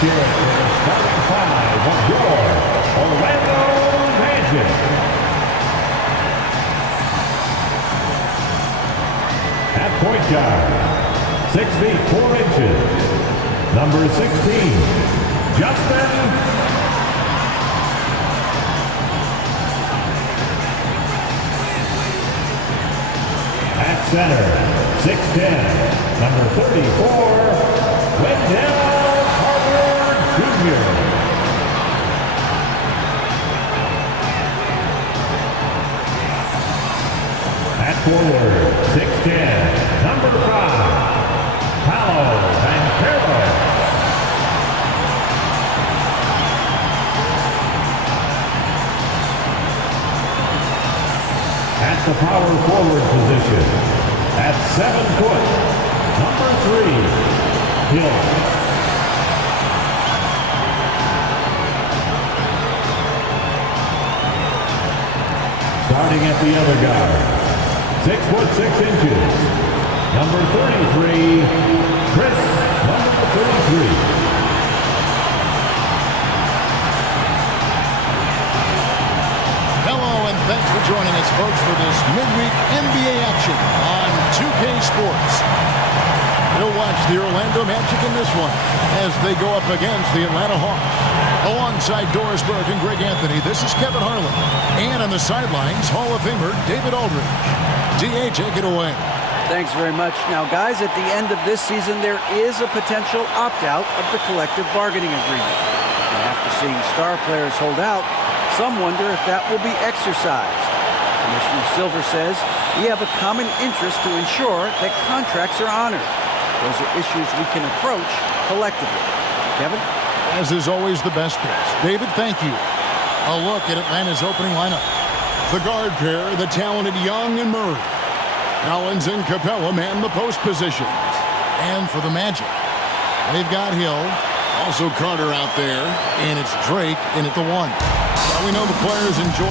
hear it for the starting five of your Orlando Magic. At point guard, 6 feet 4 inches, number 16, Justin. At center, 6'10", number 34, Wendell Carter Jr. At forward, 6'10", number 5, Paolo Banchero. At the power forward position, at 7 foot, number 3, Hill. Starting at the other guard, 6 foot 6 inches, number 33, Chris, number 33. Thanks for joining us, folks, for this midweek NBA action on 2K Sports. We'll watch the Orlando Magic in this one as they go up against the Atlanta Hawks. Alongside Doris Burke and Greg Anthony, this is Kevin Harlan. And on the sidelines, Hall of Famer David Aldridge. D.A., take it away. Thanks very much. Now, guys, at the end of this season, there is a potential opt-out of the collective bargaining agreement. And after seeing star players hold out, some wonder if that will be exercised. Commissioner Silver says we have a common interest to ensure that contracts are honored. Those are issues we can approach collectively. Kevin? As is always the best guess. David, thank you. A look at Atlanta's opening lineup. The guard pair, the talented Young and Murray. Collins and Capella man the post positions. And for the Magic, they've got Hill, also Carter out there, and it's Drake in at the 1. Well, we know the players enjoy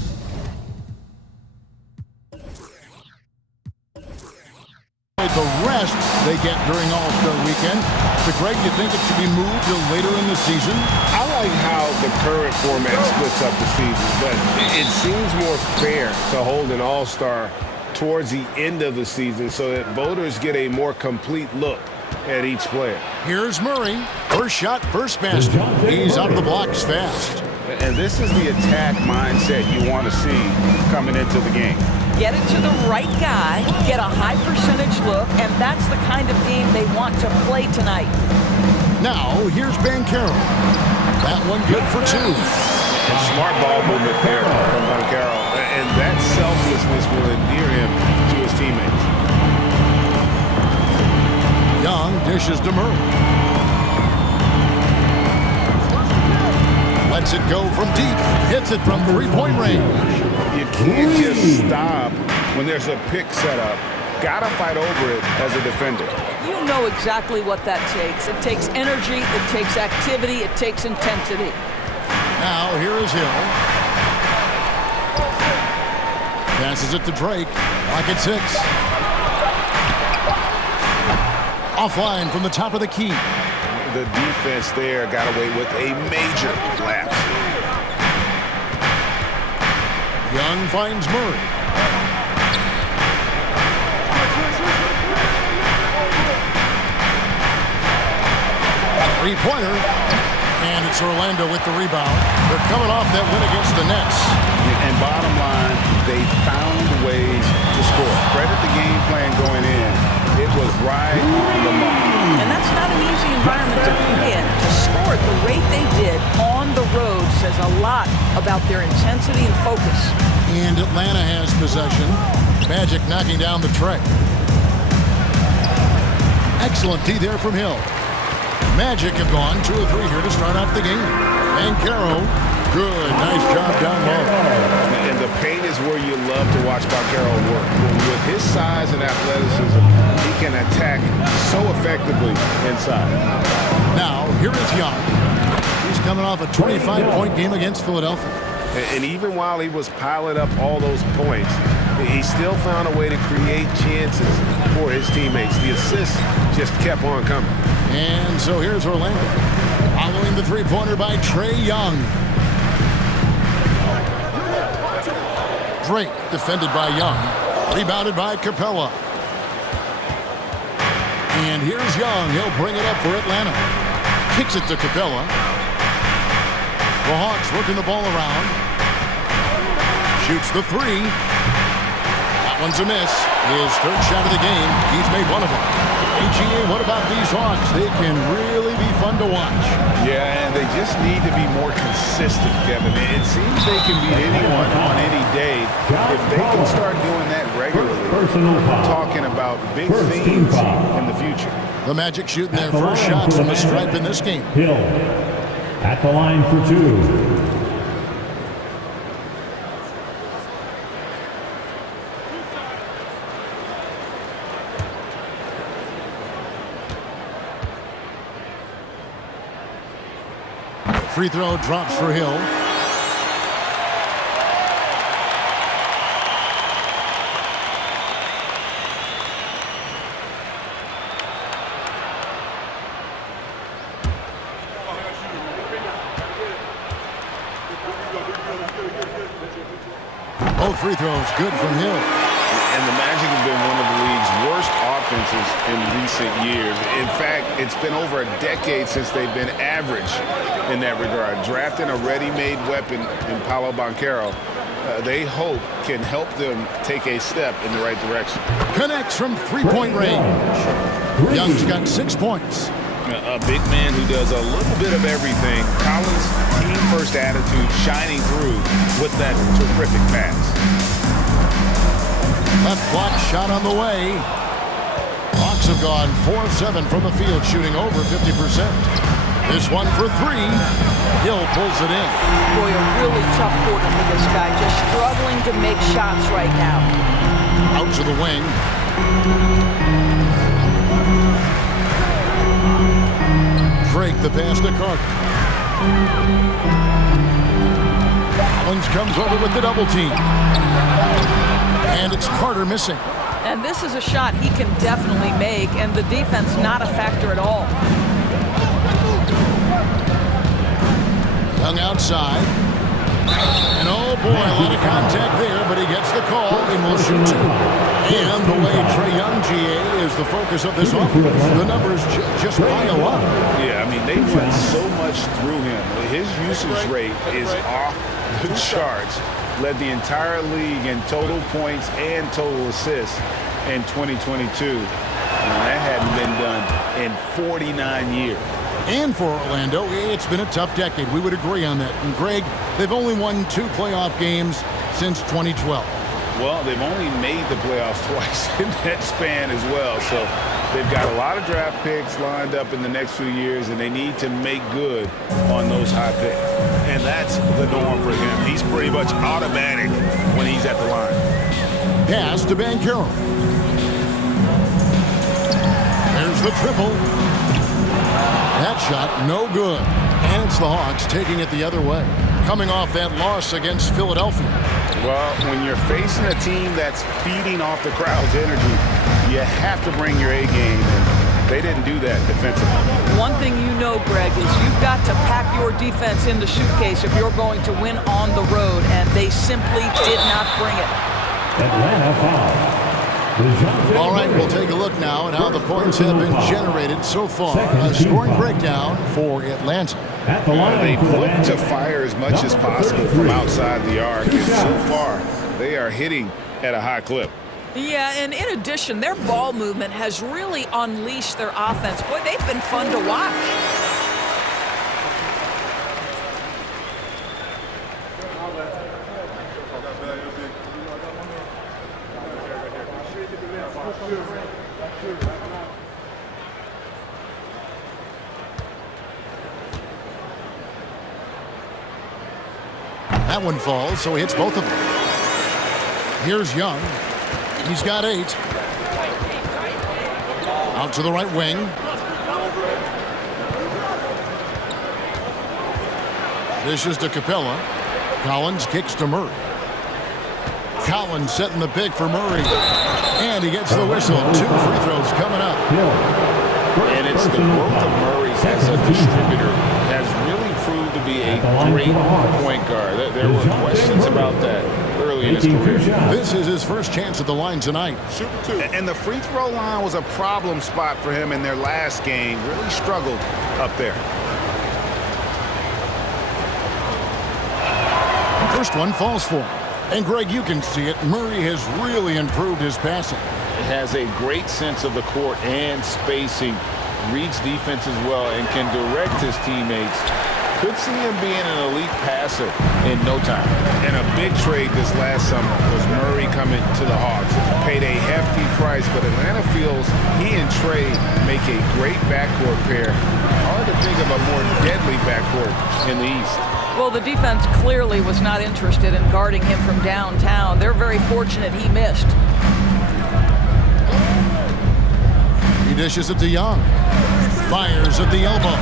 the rest they get during All-Star Weekend. So, Greg, you think it should be moved to later in the season? I like how the current format splits up the season, but it seems more fair to hold an All-Star towards the end of the season so that voters get a more complete look at each player. Here's Murray. First shot, first basket. He's out of the blocks fast. And this is the attack mindset you want to see coming into the game. Get it to the right guy, get a high percentage look, and that's the kind of game they want to play tonight. Now, here's Banchero. That one good for 2. And smart ball movement there from Banchero. And that selflessness will endear him to his teammates. Young dishes to Murray. Lets it go from deep. Hits it from three-point range. You can't just stop when there's a pick set up. Gotta fight over it as a defender. You know exactly what that takes. It takes energy, it takes activity, it takes intensity. Now, here is Hill. Passes it to Drake. Lock at 6. Offline from the top of the key. The defense there got away with a major lapse. Young finds Murray. Three-pointer. And it's Orlando with the rebound. They're coming off that win against the Nets. And bottom line, they found ways to score. Credit the game plan going in. It was right on the mark. And that's not an easy environment to play in. To score at the rate they did on the road says a lot about their intensity and focus. And Atlanta has possession. Magic knocking down the tray. Excellent D there from Hill. Magic have gone 2 or 3 here to start out the game. Banchero, good, nice job down low. And the paint is where you love to watch Banchero work. With his size and athleticism, he can attack so effectively inside. Now, here is Young. He's coming off a 25-point game against Philadelphia. And even while he was piling up all those points, he still found a way to create chances for his teammates. The assists just kept on coming. And so here's Orlando. Following the three-pointer by Trae Young. Drake defended by Young. Rebounded by Capella. And here's Young. He'll bring it up for Atlanta. Kicks it to Capella. The Hawks working the ball around. Shoots the three. That one's a miss. His third shot of the game. He's made one of them. AGA, what about these Hawks? They can really be fun to watch. Yeah, and they just need to be more consistent, Kevin. It seems they can beat anyone on any day. If they can start doing that regularly, we're talking about big things in the future. The Magic shooting their first shot from the stripe in this game. Hill at the line for two. Free throw drops for Hill. Both free throws good from Hill. And the Magic have been one of the league's worst offenses in recent years. In fact, it's been over a decade since they've been average in that regard. Drafting a ready-made weapon in Paolo Banchero, they hope can help them take a step in the right direction. Connects from three-point range. Young's got 6 points. A big man who does a little bit of everything. Collins' team-first attitude shining through with that terrific pass. Left block shot on the way. Hawks have gone 4-7 from the field, shooting over 50%. This one for three. Hill pulls it in. Boy, a really tough quarter for this guy. Just struggling to make shots right now. Out to the wing. Drake the pass to Carter. Collins comes over with the double team. And it's Carter missing. And this is a shot he can definitely make, and the defense not a factor at all. Young outside. And oh boy, a lot of contact there, but he gets the call and will shoot two. And the way Trae Young, GA, is the focus of this offense, the numbers just pile up. Yeah, I mean, they run so much through him. His usage rate is off the charts. Led the entire league in total points and total assists in 2022. And that hadn't been done in 49 years. And for Orlando, it's been a tough decade. We would agree on that. And Greg, they've only won 2 playoff games since 2012. Well, they've only made the playoffs twice in that span as well. So they've got a lot of draft picks lined up in the next few years, and they need to make good on those high picks. And that's the norm for him. He's pretty much automatic when he's at the line. Pass to Banchero. There's the triple. That shot, no good. And it's the Hawks taking it the other way. Coming off that loss against Philadelphia. Well, when you're facing a team that's feeding off the crowd's energy, you have to bring your A game, and they didn't do that defensively. One thing you know, Greg, is you've got to pack your defense in the suitcase if you're going to win on the road, and they simply did not bring it. Atlanta foul. All right, we'll take a look now at how the points have been generated so far. A scoring breakdown for Atlanta. They've looked to fire as much as possible from outside the arc, and so far they are hitting at a high clip. Yeah, and in addition, their ball movement has really unleashed their offense. Boy, they've been fun to watch. That one falls, so he hits both of them. Here's Young. He's got 8. Out to the right wing. Dishes to Capella. Collins kicks to Murray. Collins setting the pick for Murray. And he gets the whistle. 2 free throws coming up. And it's the growth of Murray's as a distributor has really proved to be a great point guard. There were questions about that early in his career. This is his first chance at the line tonight. And the free throw line was a problem spot for him in their last game. Really struggled up there. First one falls for him. And Greg, you can see it. Murray has really improved his passing. Has a great sense of the court and spacing, reads defense as well, and can direct his teammates. Could see him being an elite passer in no time. And a big trade this last summer was Murray coming to the Hawks. Paid a hefty price, but Atlanta feels he and Trey make a great backcourt pair. Hard to think of a more deadly backcourt in the East. Well, the defense clearly was not interested in guarding him from downtown. They're very fortunate he missed. He dishes it to Young. Fires at the elbow.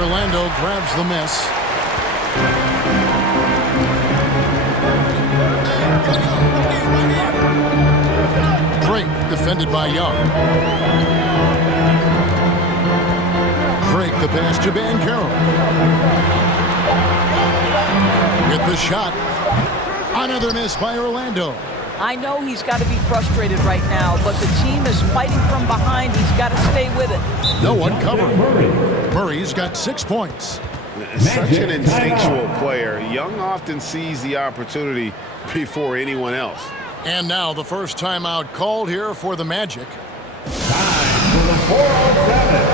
Orlando grabs the miss. Drake defended by Young. Drake the pass to Banchero. Get the shot. Another miss by Orlando. I know he's got to be frustrated right now, but the team is fighting from behind. He's got to stay with it. No one covering. Murray's got 6 points. Such an instinctual player. Young often sees the opportunity before anyone else. And now the first timeout called here for the Magic. Time for the 407.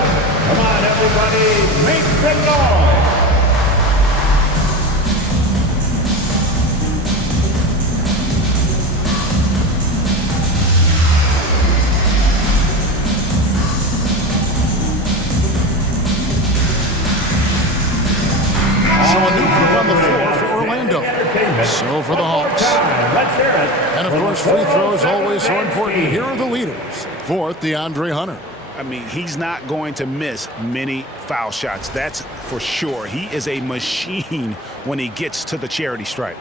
Come on, everybody, make some noise. So a new group on the floor for Orlando. So for the Hawks. And of course, free throws always so important. Here are the leaders. Fourth, DeAndre Hunter. I mean, he's not going to miss many foul shots. That's for sure. He is a machine when he gets to the charity stripe.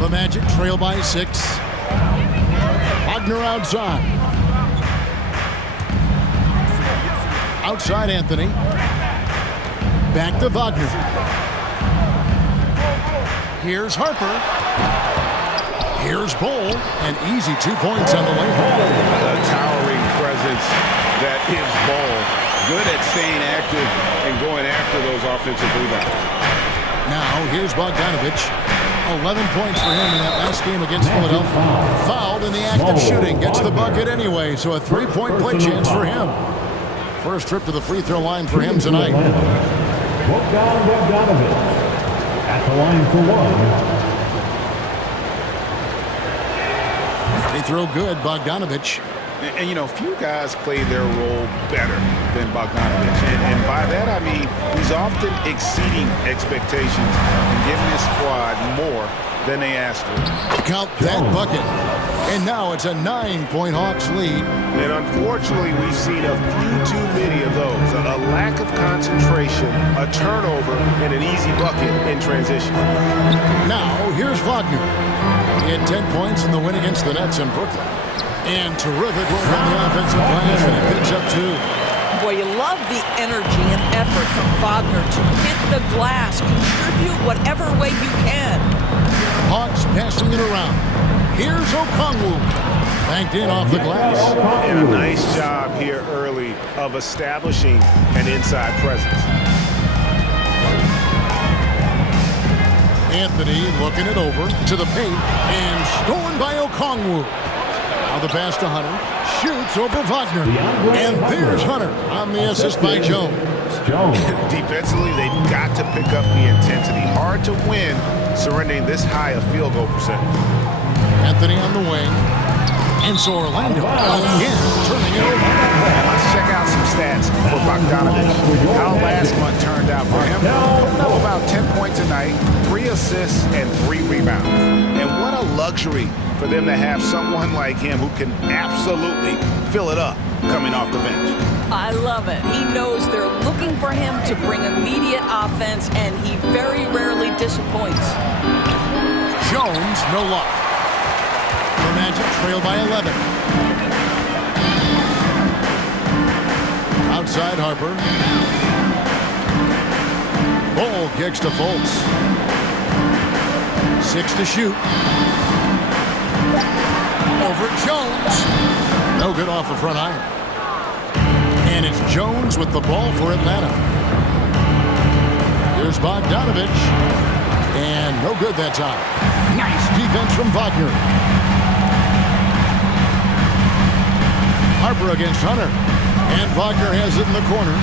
The Magic trail by 6. Wagner outside. Outside Anthony. Back to Wagner. Here's Harper. Here's Bol. An easy 2 points on the layup. A towering presence that is Bol. Good at staying active and going after those offensive rebounds. Now here's Bogdanovic. 11 points for him in that last game against Philadelphia. Fouled in the act of shooting. Gets the bucket anyway, so a 3-point play chance for him. First trip to the free throw line for him tonight. Bogdanovic at the line for one. Free throw good, Bogdanovic. And you know, few guys play their role better than Bogdanovic. And by that, I mean he's often exceeding expectations and giving his squad more than they asked for. Count that bucket. And now it's a 9-point Hawks lead. And unfortunately, we've seen a few too many of those. A lack of concentration, a turnover, and an easy bucket in transition. Now, here's Wagner. He had 10 points in the win against the Nets in Brooklyn. And terrific work on the offensive glass, and he picks up 2. Boy, you love the energy and effort from Wagner to hit the glass, contribute whatever way you can. Hawks passing it around. Here's Okongwu. Banked in off the glass. And a nice job here early of establishing an inside presence. Anthony looking it over to the paint and stolen by Okongwu. Now the pass to Hunter. Shoots over Wagner. And there's Hunter on the assist by Jones. Defensively, they've got to pick up the intensity. Hard to win surrendering this high a field goal percentage. Anthony on the wing. And so Orlando again turning it over. And let's check out some stats for Bogdanovic. How last month turned out for him. Putting up about 10 points a night, 3 assists, and 3 rebounds. And what a luxury for them to have someone like him who can absolutely fill it up coming off the bench. I love it. He knows they're looking for him to bring immediate offense, and he very rarely disappoints. Jones, no luck. The Magic trail by 11. outside Harper. Ball kicks to Fultz. 6 to shoot. Over Jones. No good off the front iron. And it's Jones with the ball for Atlanta. Here's Bogdanovich. And no good that time. Nice defense from Wagner. Harper against Hunter. And Wagner has it in the corner.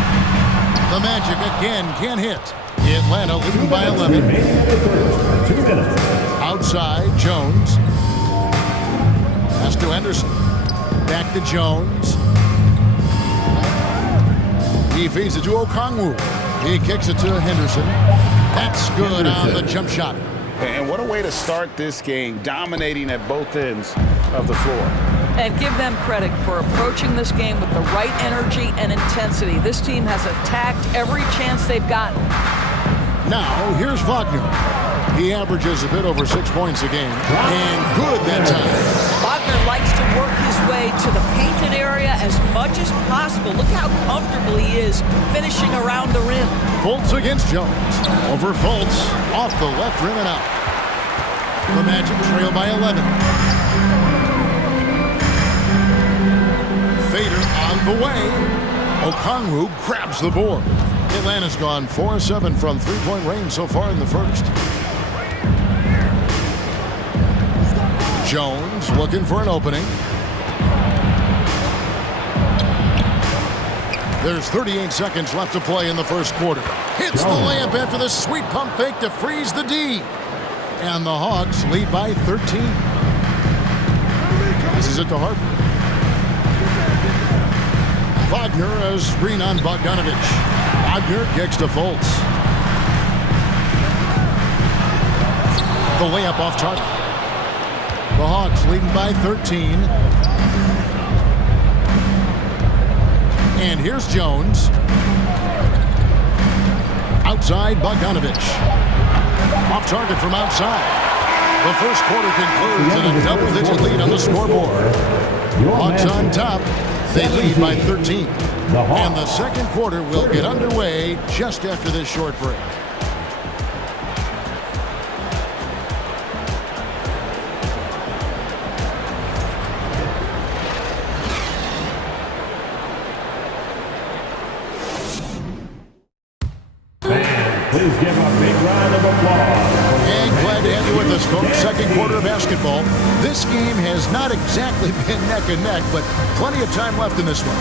The Magic again can't hit. Atlanta leading by 11. 2 minutes. Outside, Jones. Pass to Henderson. Back to Jones. He feeds it to Okongwu. He kicks it to Henderson. That's good on the jump shot. And what a way to start this game, dominating at both ends of the floor. And give them credit for approaching this game with the right energy and intensity. This team has attacked every chance they've gotten. Now, here's Wagner. He averages a bit over 6 points a game. And good that time. Wagner likes to work his way to the painted area as much as possible. Look how comfortable he is finishing around the rim. Fultz against Jones. Over Fultz. Off the left rim and out. The Magic trail by 11. Fader on the way. Okongwu grabs the board. Atlanta's gone 4-7 from three-point range so far in the first. Jones looking for an opening. There's 38 seconds left to play in the first quarter. Hits the layup after the sweet pump fake to freeze the D. And the Hawks lead by 13. This is it to Harper. Wagner has screen on Bogdanovich. Wagner kicks to Fultz. The layup off target. The Hawks leading by 13. And here's Jones. Outside Bogdanovich. Off target from outside. The first quarter concludes in a double-digit lead on the scoreboard. Hawks on top. They lead by 13. And the second quarter will get underway just after this short break. Please give a big round of applause. And glad to have you with us, folks. Second quarter of basketball. This game has not exactly been neck and neck, but plenty of time left in this one.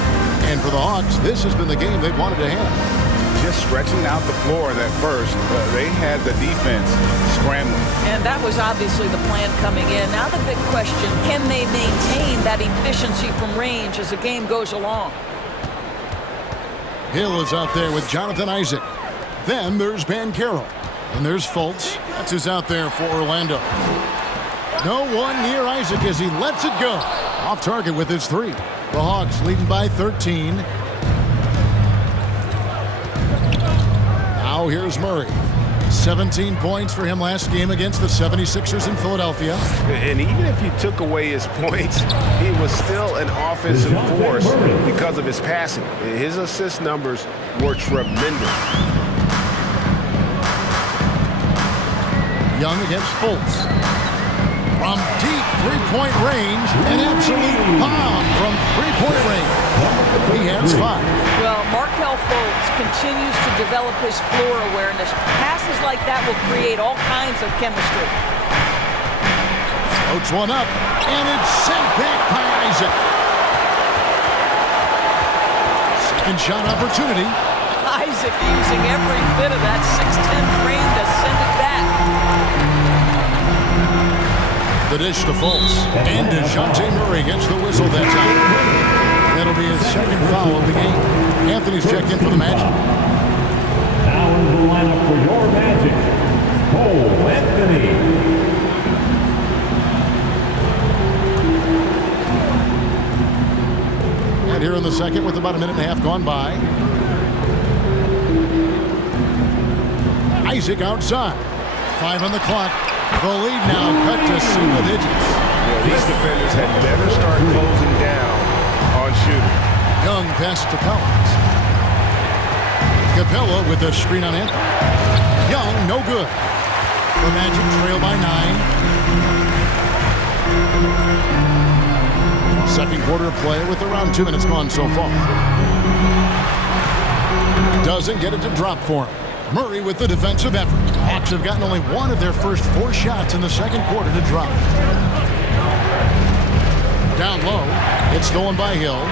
And for the Hawks, this has been the game they've wanted to have. Just stretching out the floor that first. They had the defense scrambling. And that was obviously the plan coming in. Now the big question, can they maintain that efficiency from range as the game goes along? Hill is out there with Jonathan Isaac. Then there's Banchero. And there's Fultz. That's who's out there for Orlando. No one near Isaac as he lets it go. Off target with his three. The Hawks leading by 13. Now here's Murray. 17 points for him last game against the 76ers in Philadelphia. And even if you took away his points, he was still an offensive force because of his passing. His assist numbers were tremendous. Young against Fultz. From deep three-point range, an absolute bomb from three-point range. He has 5. Well, Markelle Fultz continues to develop his floor awareness. Passes like that will create all kinds of chemistry. Floats one up, and it's sent back by Isaac. Second shot opportunity. Isaac using every bit of that 6'10 frame to send it back. The dish to Fultz. And DeJounte Murray gets the whistle that time. That'll be his second foul of the game. Anthony's checked in for the Magic. Now in the lineup for your Magic, Cole Anthony. And here in the second with about a minute and a half gone by. Isaac outside. 5 on the clock. The lead now cut to single digits. Yeah, these defenders had better start closing down on shooting. Young pass to Collins. Capella with a screen on Anthony. Young, no good. The Magic trail by 9. Second quarter of play with around 2 minutes gone so far. Doesn't get it to drop for him. Murray with the defensive effort. Hawks have gotten only one of their first 4 shots in the second quarter to drop. Down low. It's stolen by Hill.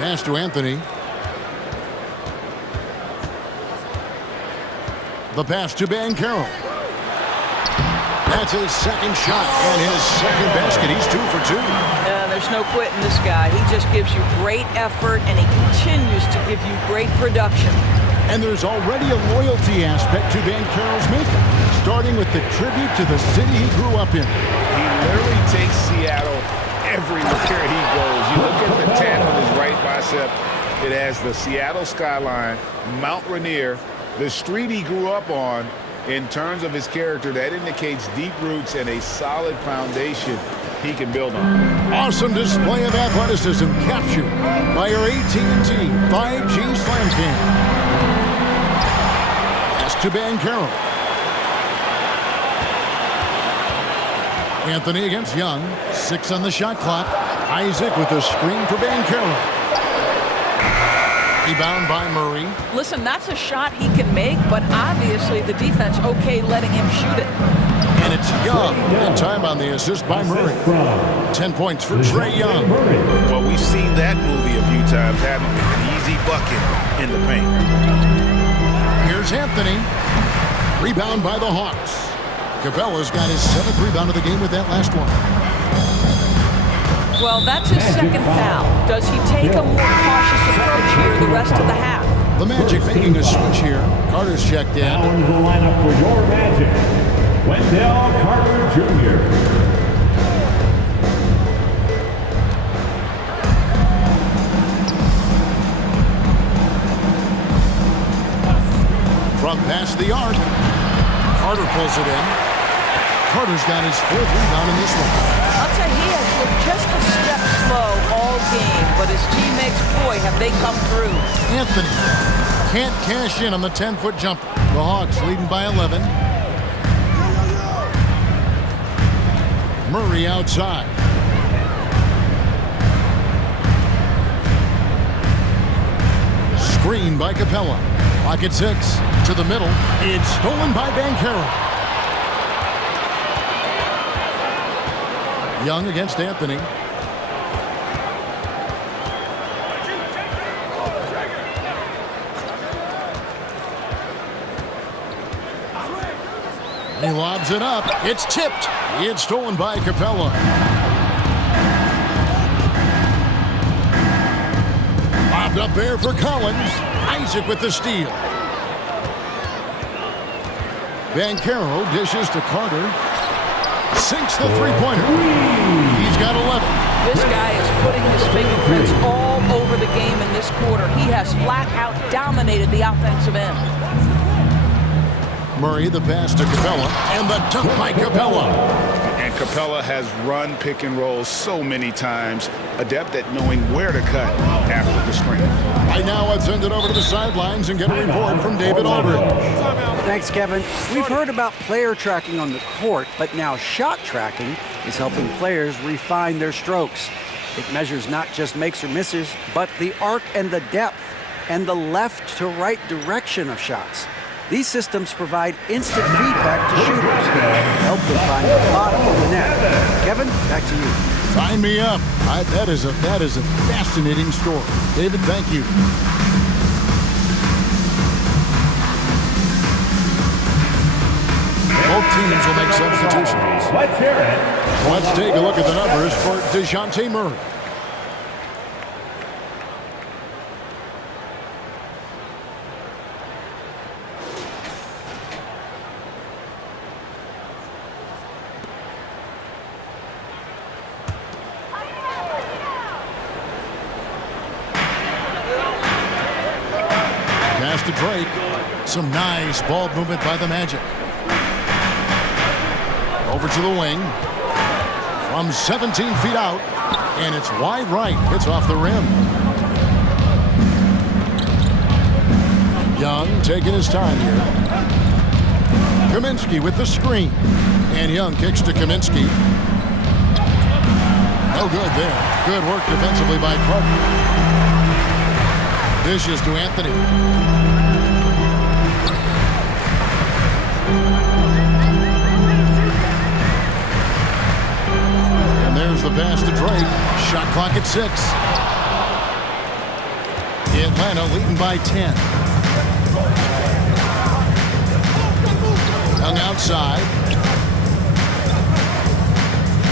Pass to Anthony. The pass to Banchero. That's his second shot and his second basket. He's 2 for 2. There's no quitting this guy. He just gives you great effort, and he continues to give you great production. And there's already a loyalty aspect to Banchero's makeup, starting with the tribute to the city he grew up in. He literally takes Seattle everywhere he goes. You look at the tat on his right bicep. It has the Seattle skyline, Mount Rainier, the street he grew up on. In terms of his character, that indicates deep roots and a solid foundation he can build on. Awesome display of athleticism captured by your AT&T 5G Slam Cam. Pass to Banchero. Anthony against Young. 6 on the shot clock. Isaac with a screen for Banchero. Rebound by Murray. Listen, that's a shot he can make, but obviously the defense okay letting him shoot it. And it's Young. And time on the assist by Murray. 10 points for Trae Young. Well, we've seen that movie a few times, haven't we? An easy bucket in the paint. Here's Anthony. Rebound by the Hawks. Capella's got his 7th rebound of the game with that last one. Well, that's his second foul. Does he take a more cautious approach here the rest of the half? The Magic making a switch here. Carter's checked in. Now into the lineup for your Magic, Wendell Carter Jr. From past the arc. Carter pulls it in. Carter's got his 4th rebound in this one. I'll tell you, he has looked just a step slow all game, but his teammates, boy, have they come through. Anthony can't cash in on the 10-foot jumper. The Hawks leading by 11. Murray outside. Screen by Capella. Pocket 6 to the middle. It's stolen by Banchero. Young against Anthony. He lobs it up. It's tipped. It's stolen by Capella. Lobbed up there for Collins. Isaac with the steal. Banchero dishes to Carter. Sinks the three-pointer. He's got 11. This guy is putting his fingerprints all over the game in this quarter. He has flat out dominated the offensive end. Murray the pass to Capella, and the dunk by Capella. And Capella has run pick and roll so many times, adept at knowing where to cut after the screen. Right now, let's send it over to the sidelines and get a report from David Aldridge. Thanks, Kevin. We've heard about player tracking on the court, but now shot tracking is helping players refine their strokes. It measures not just makes or misses, but the arc and the depth and the left to right direction of shots. These systems provide instant feedback to shooters and help them find the bottom of the net. Kevin, back to you. Sign me up. That is a fascinating story. David, thank you. Both teams will make substitutions. Let's hear it. Let's take a look at the numbers for DeJounte Murray. Pass to Drake. Some nice ball movement by the Magic. Over to the wing. From 17 feet out, And it's wide right. It's off the rim. Young taking his time here. Kaminsky with the screen. And Young kicks to Kaminsky. No good there. Good work defensively by Carter. Dishes to Anthony. And there's the pass to Drake. Shot clock at 6. Atlanta leading by 10. Young outside.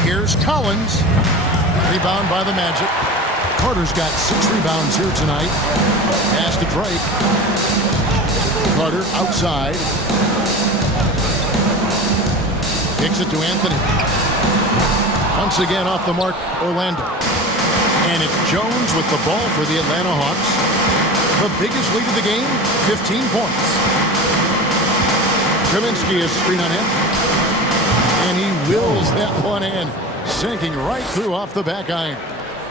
Here's Collins. Rebound by the Magic. Carter's got 6 rebounds here tonight. Pass to Drake. Carter outside. Kicks it to Anthony. Once again off the mark, Orlando. And it's Jones with the ball for the Atlanta Hawks. The biggest lead of the game, 15 points. Kaminsky is screen on him. And he wills that one in, sinking right through off the back iron.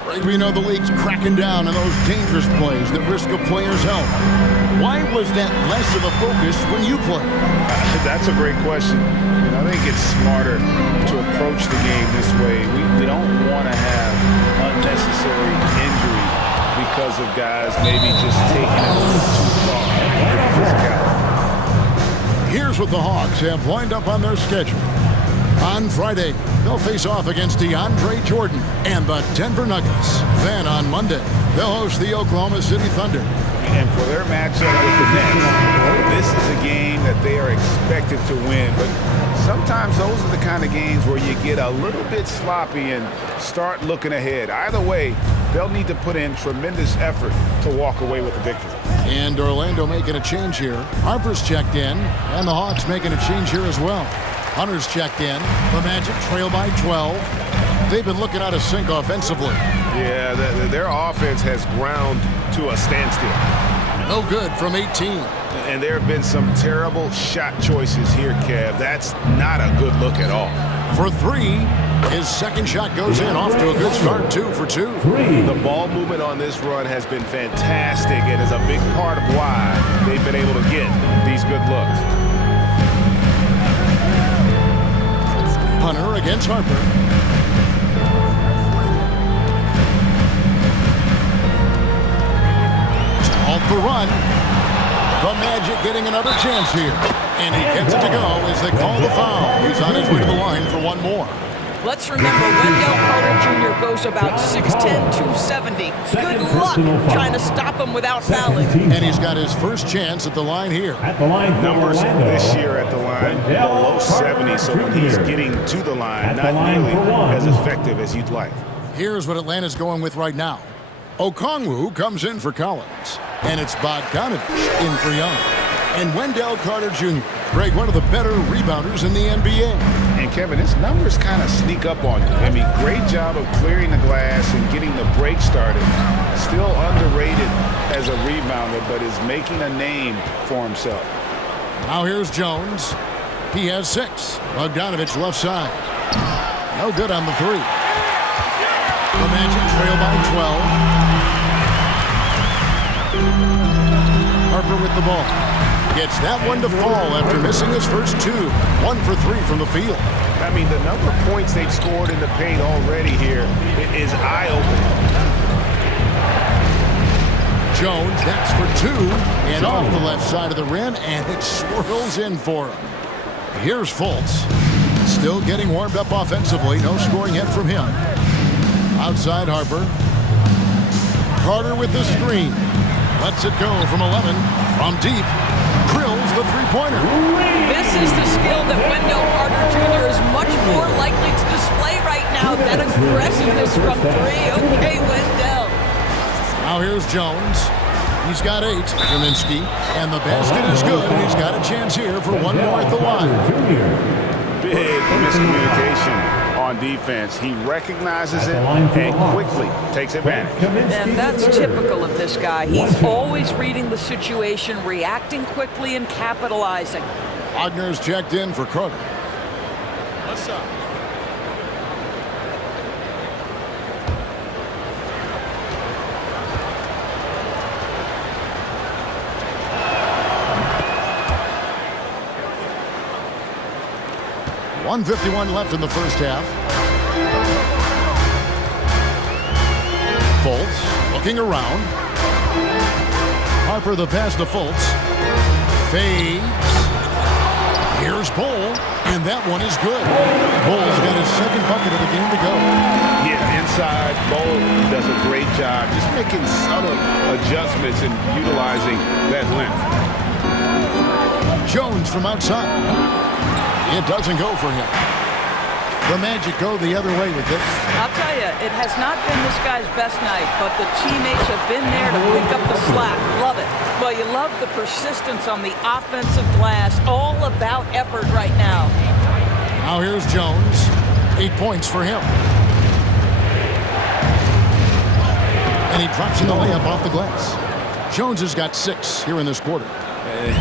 Right, we know the league's cracking down on those dangerous plays that risk a player's health. Why was that less of a focus when you play? That's a great question. I think it's smarter to approach the game this way. We don't want to have unnecessary injury because of guys maybe just taking it a little too far. Here's what the Hawks have lined up on their schedule. On Friday, they'll face off against DeAndre Jordan and the Denver Nuggets. Then on Monday, they'll host the Oklahoma City Thunder. And for their matchup with the Nets, this is a game that they are expected to win. But sometimes those are the kind of games where you get a little bit sloppy and start looking ahead. Either way, they'll need to put in tremendous effort to walk away with the victory. And Orlando making a change here. Harper's checked in, and the Hawks making a change here as well. Hunter's checked in. The Magic trail by 12. They've been looking out of sync offensively. Yeah, their offense has ground to a standstill. No good from 18. And there have been some terrible shot choices here, Kev. That's not a good look at all. For 3, his second shot goes in, off to a good start, 2 for 2. The ball movement on this run has been fantastic and is a big part of why they've been able to get these good looks. Hunter against Harper. Off the run. The Magic getting another chance here. And he gets it to go as they call the foul. He's on his way to the line for one more. Let's remember, Wendell Carter Jr. goes about 6'10", 270. Good luck trying to stop him without fouling. And he's got his first chance at the line here. At the line for Numbers Orlando. this year at the line below 70, so when he's getting to the line, not nearly as effective as you'd like. Here's what Atlanta's going with right now. Okongwu comes in for Collins. And it's Bogdanovich in for Young. And Wendell Carter Jr., Greg, one of the better rebounders in the NBA. And Kevin, his numbers kind of sneak up on you. I mean, great job of clearing the glass and getting the break started. Still underrated as a rebounder, but is making a name for himself. Now here's Jones. He has 6. Bogdanovich left side. No good on the 3. The Magic trail by 12. Harper with the ball. Gets that one to fall after missing his first 2. 1 for 3 from the field. I mean, the number of points they've scored in the paint already here is eye-opening. Jones, that's for 2. And off the left side of the rim, and it swirls in for him. Here's Fultz. Still getting warmed up offensively. No scoring yet from him. Outside Harper. Carter with the screen. Lets it go from 11. From deep. Drills the three-pointer. This is the skill that Wendell Carter Jr. is much more likely to display right now. That aggressiveness from 3. Okay, Wendell. Now here's Jones. He's got 8. Kaminsky. And the basket is good. And he's got a chance here for one more at the line. Big miscommunication on defense. He recognizes it and quickly takes advantage. And that's typical of this guy. He's always reading the situation, reacting quickly, and capitalizing. Wagner's checked in for Carter. 1:51 left in the first half. Fultz looking around. Harper the pass to Fultz. Fades. Here's Bull, and that one is good. Bull's got his second bucket of the game to go. Yeah, inside, Bull does a great job just making subtle adjustments and utilizing that length. Jones from outside. It doesn't go for him. The Magic go the other way with this. I'll tell you, it has not been this guy's best night, but the teammates have been there to pick up the slack. Love it. Well, you love the persistence on the offensive glass. All about effort right now. Now here's Jones. 8 points for him. And he drops in the layup off the glass. Jones has got 6 here in this quarter.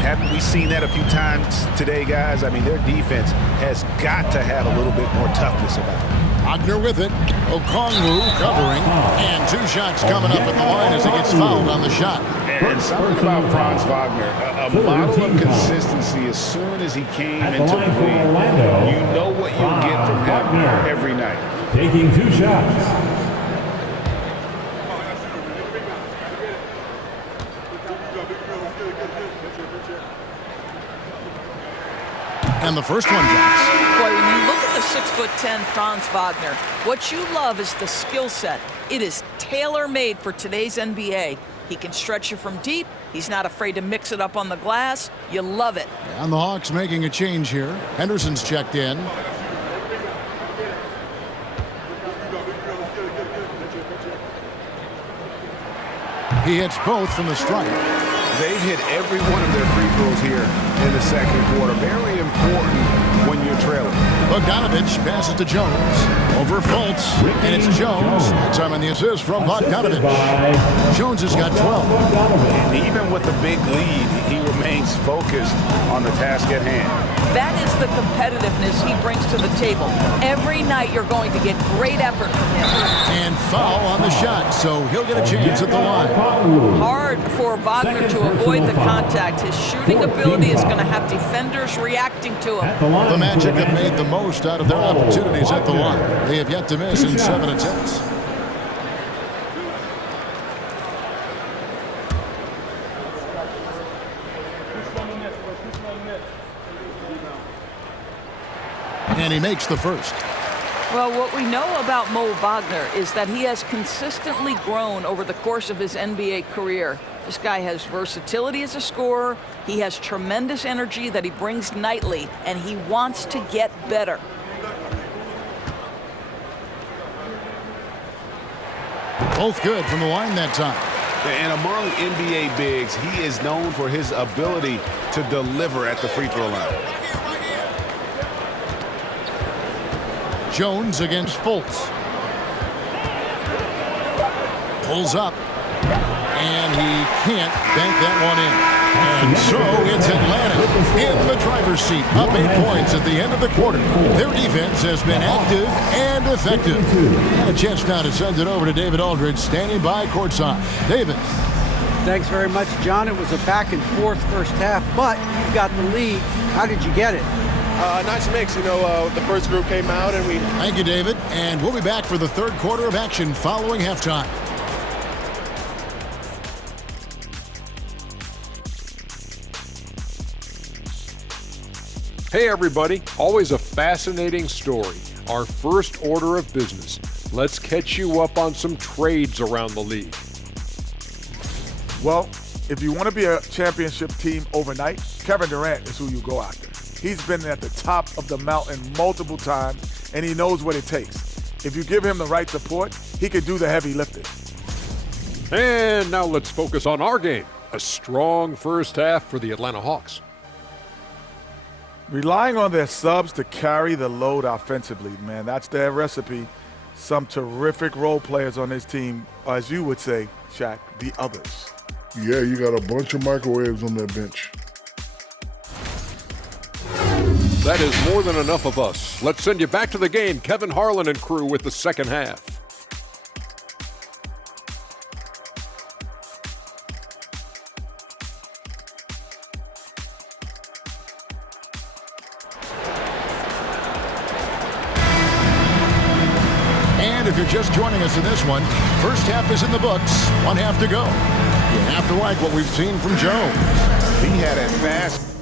Haven't we seen that a few times today, guys? I mean, their defense has got to have a little bit more toughness about it. Wagner with it. Okongwu covering. And 2 shots coming up at the line as he gets fouled on the shot. And something about Franz Wagner, a model of consistency. As soon as he came into the league, you know what you'll get from him every night. Taking 2 shots. And the first one drops. Boy, when you look at the 6'10" Franz Wagner, what you love is the skill set. It is tailor-made for today's NBA. He can stretch you from deep. He's not afraid to mix it up on the glass. You love it. And the Hawks making a change here. Henderson's checked in. He hits both from the stripe. They've hit every one of their free throws here in the second quarter. Very important when you're trailing. Bogdanovich passes to Jones. Over Fultz. And it's Jones. That time on the assist from Bogdanovich. Jones has got 12. And even with a big lead, he remains focused on the task at hand. That is the competitiveness he brings to the table. Every night you're going to get great effort from him. And foul on the shot, so he'll get a chance at the line. Hard for Wagner to avoid the contact. His shooting ability is going to have defenders reacting to him. The Magic have made the most out of their opportunities at the line. They have yet to miss in 7 attempts. And he makes the first. Well, what we know about Mo Wagner is that he has consistently grown over the course of his NBA career. This guy has versatility as a scorer. He has tremendous energy that he brings nightly, and he wants to get better. Both good from the line that time. And among NBA bigs, he is known for his ability to deliver at the free throw line. Jones against Fultz. Pulls up. And he can't bank that one in. And so it's Atlanta in the driver's seat. Up 8 points at the end of the quarter. Their defense has been active and effective. And a chance now to send it over to David Aldridge, standing by courtside. David. Thanks very much, John. It was a back and forth first half, but you got the lead. How did you get it? Nice mix. The first group came out and we... Thank you, David. And we'll be back for the third quarter of action following halftime. Hey everybody, always a fascinating story. Our first order of business. Let's catch you up on some trades around the league. Well, if you want to be a championship team overnight, Kevin Durant is who you go after. He's been at the top of the mountain multiple times, and he knows what it takes. If you give him the right support, he can do the heavy lifting. And now let's focus on our game. A strong first half for the Atlanta Hawks. Relying on their subs to carry the load offensively, man, that's their recipe. Some terrific role players on this team, as you would say, Shaq, the others. Yeah, you got a bunch of microwaves on that bench. That is more than enough of us. Let's send you back to the game. Kevin Harlan and crew with the second half. And if you're just joining us in this one, first half is in the books, one half to go. You have to like what we've seen from Jones. He had a fast